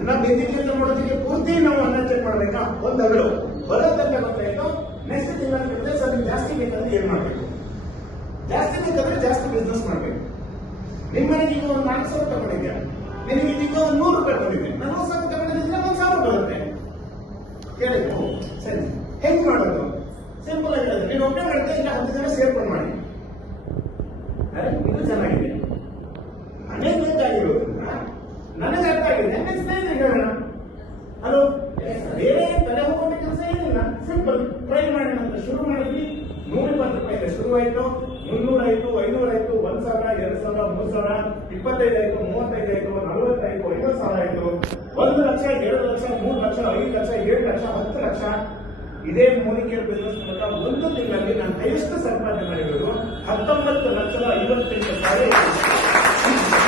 ಅನ್ನ ಬೇದಿಕೆ ಅಂತ ಮಾಡೋದಕ್ಕೆ ಪೂರ್ತಿ ನಾವು ಅನ್ನ ಚೆಕ್ ಮಾಡ್ಬೇಕಾ? ಒಂದು ಹಗಲು ಬರೋದಂತ ಗೊತ್ತಾಯ್ತು. ನೆಕ್ಸ್ಟ್ ತಿಂಗಳ ಸರ್ ಜಾಸ್ತಿ ಬೇಕಂದ್ರೆ ಏನ್ ಮಾಡ್ಬೇಕು? ಜಾಸ್ತಿ ಬೇಕಂದ್ರೆ ಜಾಸ್ತಿ ಬಿಸ್ನೆಸ್ ಮಾಡ್ಬೇಕು. ನಿಮ್ಮ ಮನೆಗೆ ಈಗ ಒಂದು 4,000 ತಗೊಂಡಿದ್ಯಾ, ನಿನಗೆ ಈಗ ಒಂದು 100 ರೂಪಾಯಿ ಬಂದಿದೆ, 40,000 ತಗೊಂಡಿದ್ರೆ 1,000 ಬರುತ್ತೆ. ಕೇಳಿದ್ರು ಸರಿ, ಹೆಂಗ್ ಮಾಡೋದು? ಸಿಂಪಲ್ ಆಗಿ ಹೇಳಿದ್ರೆ ನೀನು ಒಬ್ಬನೇ ಮಾಡ್ತಾ ಇಲ್ಲ 10 ಜನ ಸೇರ್ಕೊಂಡು ಮಾಡಿ. ಇದು ಚೆನ್ನಾಗಿದೆ. ನನಗೆ ಬೇಕಾಗಿರೋದ್ರಿಂದ ನನಗೆ ಅರ್ಥ ಆಗಿದೆ, ನನ್ನ ಸ್ನೇಹಿತರಿಗೆ ಹೇಳೋಣ. ಹಲೋ, ಬೇರೆ ತಲೆ ಹೋಗೋಣ ಕೆಲಸ ಏನಿಲ್ಲ, ಸಿಂಪಲ್ ಟ್ರೈ ಮಾಡೋಣ ಅಂತ ಶುರು ಮಾಡಿದ್ವಿ. 120 ರೂಪಾಯಿ ಶುರುವಾಯಿತು, 300 ಆಯ್ತು, 500 ಆಯ್ತು, 1,000, 2,000, 3,000, 25 ಆಯ್ತು, 35 ಆಯ್ತು, 40 ಆಯ್ತು, 50,000 ಆಯ್ತು, 1 ಲಕ್ಷ, 2 ಲಕ್ಷ, 3 ಲಕ್ಷ, 5 ಲಕ್ಷ, 7 ಲಕ್ಷ, 10 ಲಕ್ಷ. ಇದೇ ಮೂಲಿಕೆ ಬಿಸ್ನೆಸ್ ಮೂಲಕ ಒಂದು ತಿಂಗಳಲ್ಲಿ ನಾನು ಹೈಯೆಸ್ಟ್ ಸಂಪಾದನೆ ಮಾಡಿರೋದು 19,58,000.